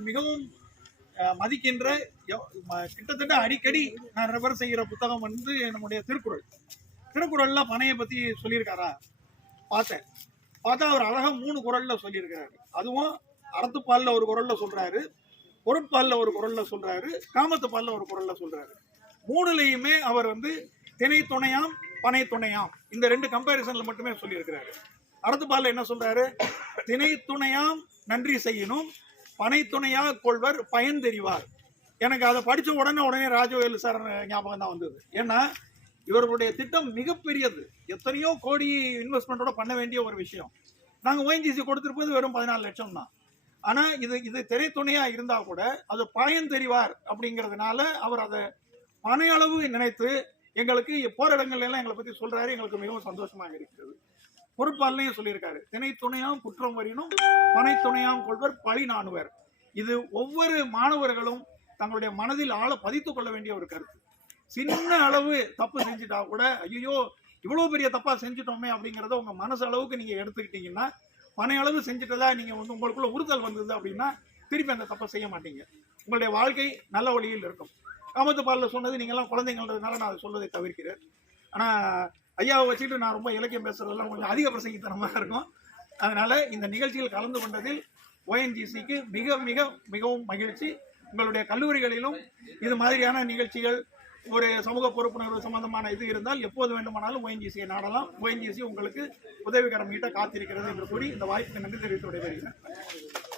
நான் மிகவும் மதிக்கின்ற கிட்டத்தட்ட அடிக்கடி நான் ரெஃபர் செய்கிற புத்தகம் வந்து நம்முடைய திருக்குறள். திருக்குறள்ல பனையை பற்றி சொல்லியிருக்காரா? பார்த்தேன். பார்த்தா அவர் அழகாக மூணு குரலில் சொல்லியிருக்கிறாரு. அதுவும் அறத்துப்பாலில் ஒரு குரலில் சொல்கிறாரு பொருட்பாலில் ஒரு குரலில் சொல்கிறாரு காமத்துப்பாலில் ஒரு குரலில் சொல்கிறாரு மூணுலேயுமே அவர் வந்து திணை துணையாம் பனை துணையாம் இந்த ரெண்டு கம்பேரிசனில் மட்டுமே சொல்லியிருக்கிறாரு. அறத்துப்பாலில் என்ன சொல்கிறாரு திணை துணையாம் நன்றி செய்யணும் பனை துணையாக கொள்வர் பயன் தெரிவார் எனக்கு அதை படித்த உடனே உடனே ராஜவேலு சார் ஞாபகம் தான் வந்தது. ஏன்னா இவர்களுடைய திட்டம் மிகப்பெரியது எத்தனையோ கோடி இன்வெஸ்ட்மெண்ட்டோட பண்ண வேண்டிய ஒரு விஷயம். நாங்கள் ஓஎன்ஜிசி கொடுத்துருப்பது வெறும் பதினாலு லட்சம் தான். ஆனால் இது இது திரைத்துணையாக இருந்தால் கூட அது பயன் தெரிவார் அப்படிங்கிறதுனால அவர் அதை பனையளவு நினைத்து எங்களுக்கு போற இடங்கள்ல எல்லாம் எங்களை பற்றி சொல்கிறாரு எங்களுக்கு மிகவும் சந்தோஷமாக இருக்கிறது. பொறுப்பாலையும் சொல்லியிருக்காரு. திணை துணையாம் குற்றம் வரினும் பனை துணையாம் கொள்வர் பழி நாணுவர். இது ஒவ்வொரு மாணவர்களும் தங்களுடைய மனதில் ஆள பதித்து கொள்ள வேண்டிய ஒரு கருத்து. சின்ன அளவு தப்பு செஞ்சுட்டா கூட ஐயோ இவ்வளோ பெரிய தப்பா செஞ்சுட்டோமே அப்படிங்கிறத உங்க மனசு அளவுக்கு நீங்க எடுத்துக்கிட்டீங்கன்னா பனை அளவு செஞ்சுட்டதா நீங்க வந்து உங்களுக்குள்ள உறுத்தல் வந்தது அப்படின்னா திருப்பி அந்த தப்பை செய்ய மாட்டீங்க. உங்களுடைய வாழ்க்கை நல்ல வழியில் இருக்கும். காமத்து பாலில் சொன்னது நீங்கள்லாம் குழந்தைங்கன்றதுனால நான் அதை சொல்வதை தவிர்க்கிறேன். ஆனால் ஐயாவை வச்சுக்கிட்டு நான் ரொம்ப இலக்கியம் பேசுறதெல்லாம் கொஞ்சம் அதிக பிரசங்கித்தனமாக இருக்கும். அதனால இந்த நிகழ்ச்சியில் கலந்து கொண்டதில் ஓஎன்ஜிசிக்கு மிக மிக மிகவும் மகிழ்ச்சி. உங்களுடைய கல்லூரிகளிலும் இது மாதிரியான நிகழ்ச்சிகள் ஒரு சமூக பொறுப்புணர்வு சம்பந்தமான இது இருந்தால் எப்போது வேண்டுமானாலும் ஓஎன்ஜிசியை நாடலாம். ஓஎன்ஜிசி உங்களுக்கு உதவிகரம் ஈட்ட காத்திருக்கிறது என்று கூறி இந்த வாய்ப்புக்கு நன்றி தெரிவித்து விடைபெறுகிறேன்